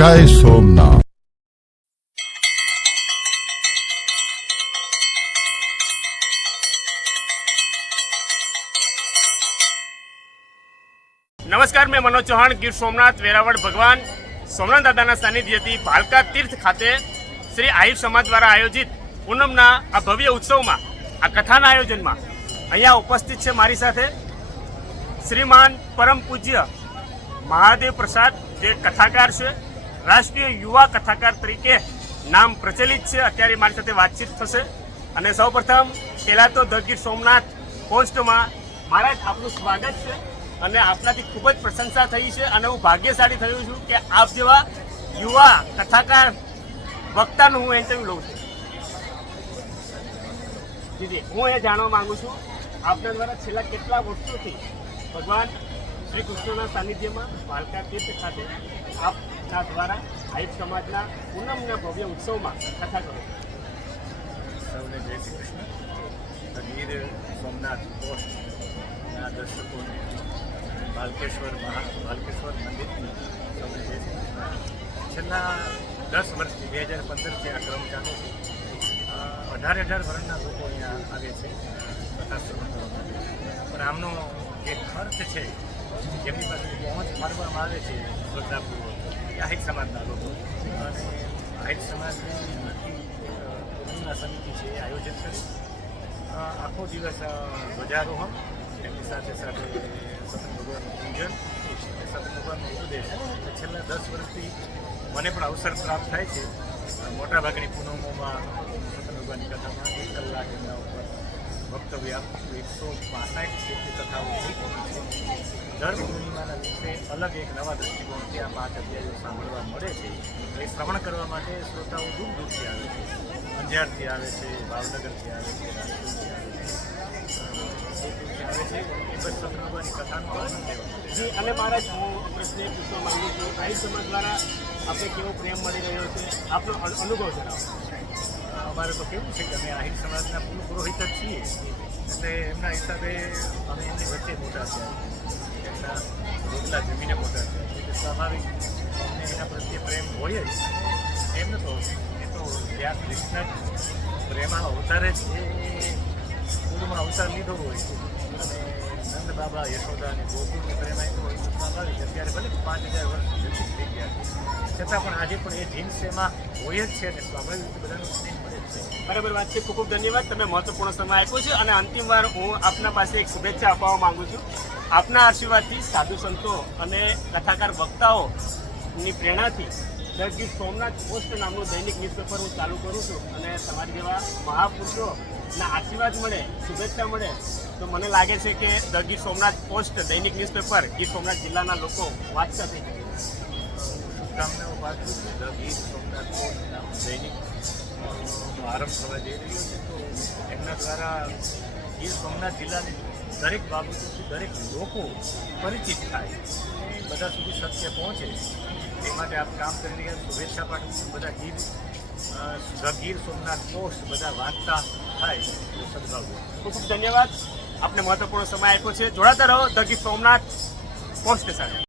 જય સોમનાથ। નમસ્કાર, મેં મનોજ ચૌહાણ, ગીર સોમનાથ વેરાવળ ભગવાન સોમનાથ દાદાના સાનિધ્યથી ભાલકા તીર્થ ખાતે શ્રી આહિર સમાજ દ્વારા આયોજિત પૂનમના આ ભવ્ય ઉત્સવમાં, આ કથાના આયોજનમાં અહીંયા ઉપસ્થિત છે મારી સાથે શ્રીમાન પરમ પૂજ્ય મહાદેવ પ્રસાદ, જે કથાકાર છે, રાષ્ટ્રીય યુવા કથાકાર તરીકે નામ પ્રચલિત છે। અત્યારે મારી સાથે વાતચીત થશે અને સૌપ્રથમ પહેલાં તો ધ ગીર સોમનાથ પોસ્ટમાં મહારાજ આપનું સ્વાગત છે અને આપનાથી ખૂબ જ પ્રશંસા થઈ છે અને હું ભાગ્યશાળી થયો છું કે આપ જેવા યુવા કથાકાર વક્તાનું હું ઇન્ટરવ્યૂ લઉં છું। દીદી, હું એ જાણવા માંગુ છું, આપના દ્વારા છેલ્લા કેટલા વર્ષોથી ભગવાન શ્રી કૃષ્ણના સાનિધ્યમાં ભાલકા તીર્થ ખાતે આપના દ્વારા આહિર સમાજના પૂનમના ભવ્ય ઉત્સવમાં કથા કરો છો? સૌને જય શ્રી કૃષ્ણ। ગીર સોમનાથ પોસ્ટના દર્શકોને ભાલકેશ્વર મંદિરની સૌને જય શ્રી કૃષ્ણ। છેલ્લા 10 વર્ષથી 2015થી આ ક્રમ ચાલુ છે। 18 વર્ષના લોકો અહીંયા આવે છે કથા શ્રવણ કરવા માટે, પણ આમનો જે ખર્ચ છે, જેમની પાસે પહોંચ મારવામાં આવે છે શ્રદ્ધાપૂર્વક, એ આહિર સમાજના લોકો અને આહિર સમાજની પૂર્ણિમા સમિતિ છે એ આયોજન કરી આખો દિવસ ધ્વજારોહણ, એમની સાથે સાથે સતન ભગવાનનું પૂજન, સતન ભગવાનનો ઉપદેશ। છેલ્લા 10 વર્ષથી મને પણ અવસર પ્રાપ્ત થાય છે મોટાભાગની પૂનમોમાં સતન ભગવાનની કથામાં 1 કલાક એમના ઉપર વક્તવ્ય આપું છું। 165 જેટલી કથાઓ થઈ છે। દર પૂર્ણિમાના દિવસે અલગ એક નવા દૃષ્ટિકોણથી આ 5 અધ્યાયો સાંભળવા મળે છે। એ શ્રવણ કરવા માટે શ્રોતાઓ દૂર દૂરથી આવે છે, અંજારથી આવે છે, ભાવનગરથી આવે છે, રાજકોટથી આવે છે, આવે છે એ બસ સતન ભગવાનની કથાનો આનંદ લેવા માટે। જી, અને મહારાજ, હું પ્રશ્ન એ પૂછવા માંગુ છું, આહિર સમાજ દ્વારા આપણે કેવો પ્રેમ મળી રહ્યો છે, આપનો અનુભવ જણાવો। અમારે તો કેવું છે કે અમે આહિર સમાજના પૂર્વ પુરોહિત જ છીએ, એટલે એમના હિસાબે અમે એમની વચ્ચે મોટા થયા, એમના રોટલા જમીને મોટા થયા, એટલે સ્વાભાવિક અમને એના પ્રત્યે પ્રેમ હોય જ। એમને તો એ તો જ્યાં કૃષ્ણ પ્રેમમાં અવતારે જ એ પૂરમાં અવતાર લીધો હોય અને નંદ બાબા, યશોદા અને ગોકુળને પ્રેમ આપ્યો હોય તો સ્વાભાવિક અત્યારે ભલે 5000 વર્ષ વ્યતીત થઈ ગયા છે, છતાં પણ આજે પણ એ જીન્સ એમાં હોય જ છે અને સ્વાભાવિક રીતે બધાનો સ્નેહ મળે જ છે। બરાબર વાત છે, ખૂબ ખૂબ ધન્યવાદ, તમે મહત્વપૂર્ણ સમય આપ્યો છે। અને અંતિમ વાર હું આપના પાસે એક શુભેચ્છા આપવા માંગુ છું। આપના આશીર્વાદથી, સાધુ સંતો અને કથાકાર વક્તાઓની પ્રેરણાથી ધ ગીર સોમનાથ પોસ્ટ નામનું દૈનિક ન્યૂઝપેપર હું ચાલુ કરું છું અને તમારી જેવા મહાપુરુષોના આશીર્વાદ મળે, શુભેચ્છા મળે તો મને લાગે છે કે ધ ગીર સોમનાથ પોસ્ટ દૈનિક ન્યૂઝપેપર ગીર સોમનાથ જિલ્લાના લોકો વાંચતા થઈ શકે। શુભકામનાઓ પાઠવું છું। ધ ગીર સોમનાથ પોસ્ટ નામનું દૈનિકનો આરંભ થવા જઈ રહ્યો છે, તો એમના દ્વારા ગીર સોમનાથ જિલ્લાની દરેક બાબતોથી દરેક લોકો પરિચિત થાય, બધા સુધી સત્ય પહોંચે, એ માટે આપ કામ કરી રહ્યા, શુભેચ્છા પાઠવું છું। બધા ધ ગીર સોમનાથ પોસ્ટ બધા વાંચતા થાય તો સદભાવ। ખૂબ ખૂબ ધન્યવાદ, આપને મહત્વપૂર્ણ સમય આપ્યો છે। જોડાતા રહો ધ ગીર સોમનાથ પોસ્ટ સાથે।